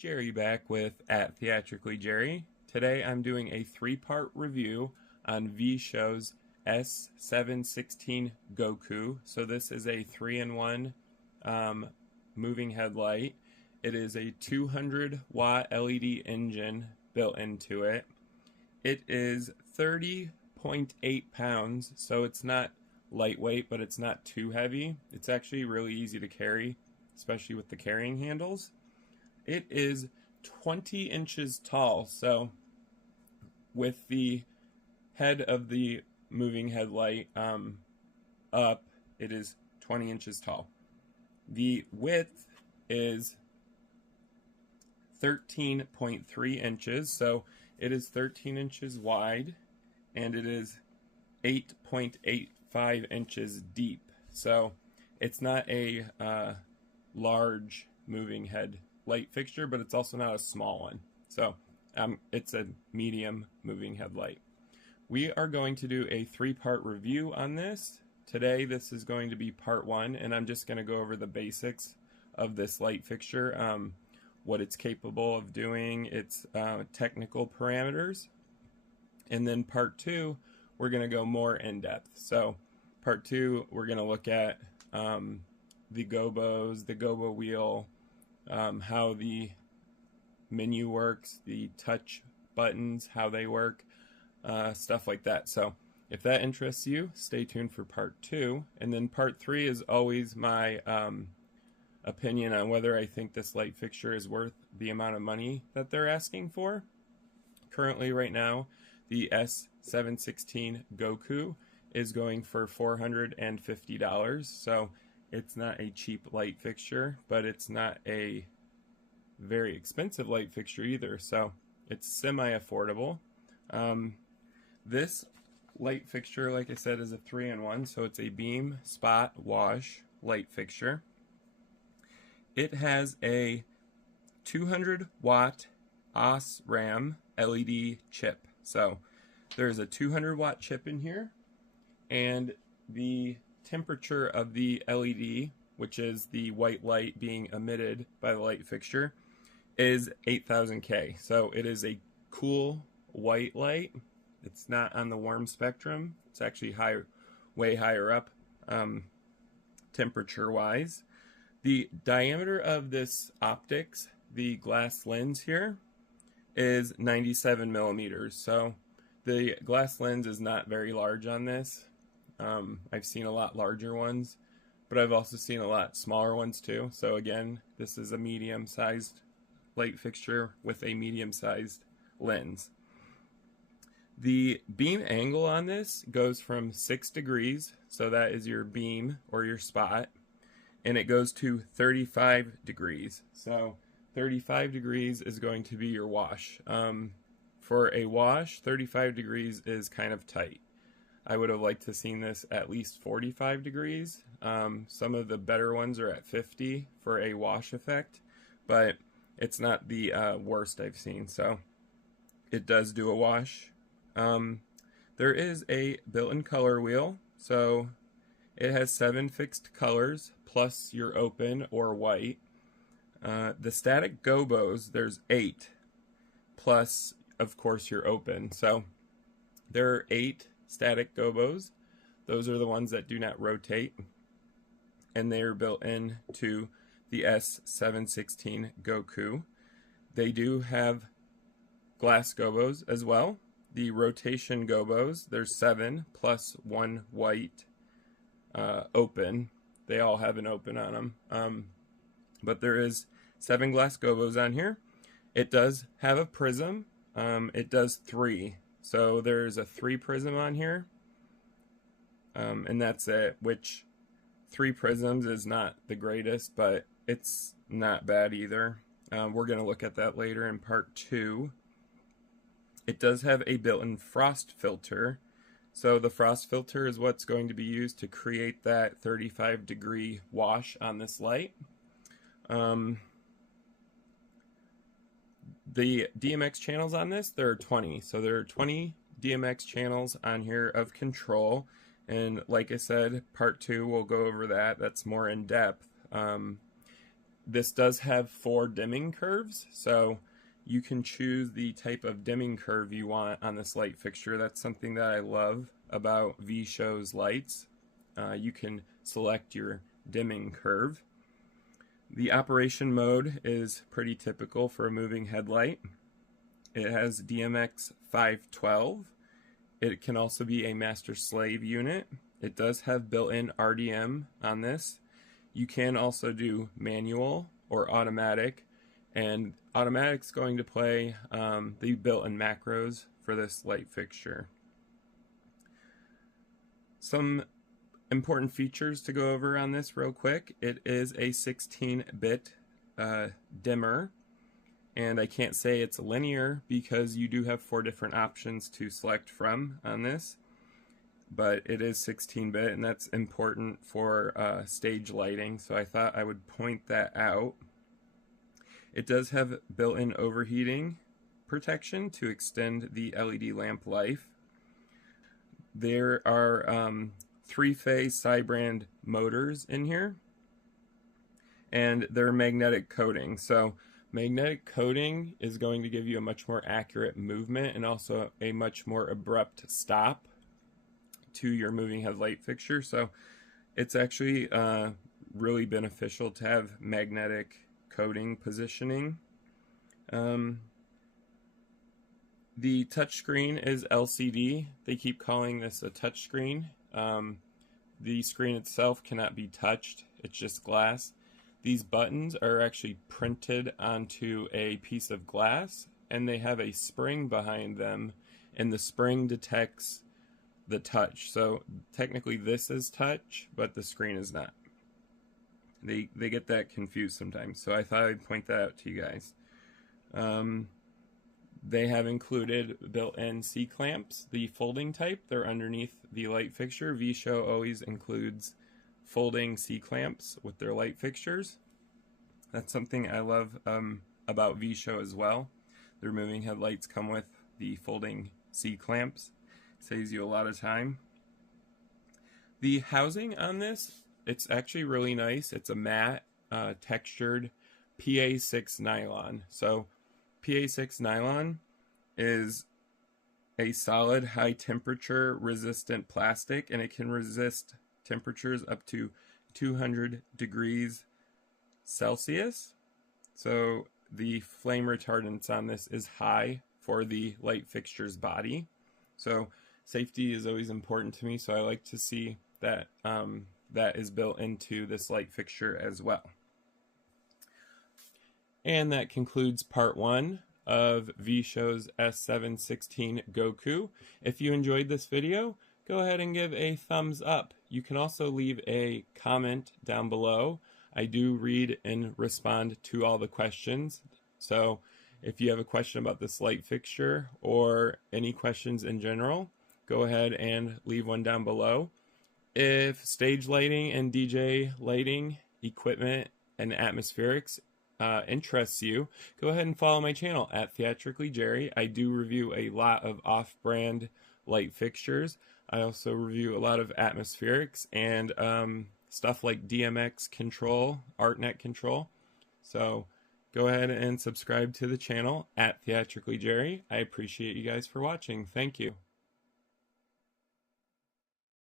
Jerry back with @theatricallyjerry. Today I'm doing a three-part review on VSHOW's S716 Goku. So this is a 3-in-1 moving headlight. It is a 200-watt LED engine built into it. It is 30.8 pounds, so it's not lightweight, but it's not too heavy. It's actually really easy to carry, especially with the carrying handles. It is 20 inches tall, so with the head of the moving headlight up, it is 20 inches tall. The width is 13.3 inches, so it is 13 inches wide, and it is 8.85 inches deep. So it's not a large moving headlight fixture, but it's also not a small one. So it's a medium moving headlight. We are going to do a three-part review on this. Today this is going to be part one, and I'm just going to go over the basics of this light fixture, what it's capable of doing, its technical parameters. And then part two, we're going to go more in depth. So part two, we're going to look at the gobos, the gobo wheel, how the menu works, the touch buttons, how they work, stuff like that. So if that interests you, stay tuned for part two. And then part three is always my opinion on whether I think this light fixture is worth the amount of money that they're asking for. Currently, right now, the S716 Goku is going for $450. So it's not a cheap light fixture, but it's not a very expensive light fixture either. So it's semi-affordable. This light fixture, like I said, is a 3-in-1, so it's a beam, spot, wash light fixture. It has a 200-watt OSRAM LED chip. So there's a 200-watt chip in here, and the temperature of the LED, which is the white light being emitted by the light fixture, is 8000 K. So it is a cool white light. It's not on the warm spectrum. It's actually way higher up temperature-wise. The diameter of this optics, the glass lens here, is 97 millimeters. So the glass lens is not very large on this. I've seen a lot larger ones, but I've also seen a lot smaller ones too. So again, this is a medium-sized light fixture with a medium-sized lens. The beam angle on this goes from 6 degrees, so that is your beam or your spot, and it goes to 35 degrees. So 35 degrees is going to be your wash. For a wash, 35 degrees is kind of tight. I would have liked to seen this at least 45 degrees. Some of the better ones are at 50 for a wash effect, but it's not the worst I've seen. So it does do a wash. There is a built-in color wheel, so it has 7 fixed colors plus your open or white. The static gobos, there's 8 plus, of course, your open. So there are 8 static gobos. Those are the ones that do not rotate, and they are built in to the S716 Goku. They do have glass gobos as well. The rotation gobos, there's 7 plus 1 white open. They all have an open on them. But there is 7 glass gobos on here. It does have a prism. It does 3. So there's a 3 prism on here. And that's it, which 3 prisms is not the greatest, but it's not bad either. We're going to look at that later in part 2. It does have a built-in frost filter. So the frost filter is what's going to be used to create that 35-degree wash on this light. The DMX channels on this, there are 20. So there are 20 DMX channels on here of control. And like I said, part 2, we'll go over that. That's more in depth. this does have 4 dimming curves, so you can choose the type of dimming curve you want on this light fixture. That's something that I love about VSHOW's lights. You can select your dimming curve. The operation mode is pretty typical for a moving headlight. It has DMX 512. It can also be a master-slave unit. It does have built-in RDM on this. You can also do manual or automatic, and automatic's going to play the built-in macros for this light fixture. Some important features to go over on this real quick. It is a 16-bit dimmer, and I can't say it's linear because you do have 4 different options to select from on this, but it is 16-bit, and that's important for stage lighting, so I thought I would point that out. It does have built-in overheating protection to extend the LED lamp life. There are 3-phase Cybrand motors in here, and they're magnetic coating. So magnetic coating is going to give you a much more accurate movement and also a much more abrupt stop to your moving headlight fixture. So it's actually really beneficial to have magnetic coating positioning. The touchscreen is LCD. They keep calling this a touchscreen. The screen itself cannot be touched. It's just glass. These buttons are actually printed onto a piece of glass, and they have a spring behind them, and the spring detects the touch. So technically this is touch, but the screen is not. They get that confused sometimes, so I thought I'd point that out to you guys. They have included built-in C-clamps, the folding type. They're underneath the light fixture. VSHOW always includes folding C-clamps with their light fixtures. That's something I love about VSHOW as well. Their moving headlights come with the folding C-clamps. Saves you a lot of time. The housing on this, it's actually really nice. It's a matte textured PA6 nylon. So PA6 nylon is a solid high temperature resistant plastic, and it can resist temperatures up to 200 degrees Celsius. So the flame retardance on this is high for the light fixture's body. So safety is always important to me, so I like to see that that is built into this light fixture as well. And that concludes part 1 of VSHOW's S716 Goku. If you enjoyed this video, go ahead and give a thumbs up. You can also leave a comment down below. I do read and respond to all the questions. So if you have a question about this light fixture or any questions in general, go ahead and leave one down below. If stage lighting and DJ lighting, equipment, and atmospherics interests you, go ahead and follow my channel at Theatrically Jerry. I do review a lot of off-brand light fixtures. I also review a lot of atmospherics and stuff like DMX control, ArtNet control. So go ahead and subscribe to the channel at Theatrically Jerry. I appreciate you guys for watching. Thank you.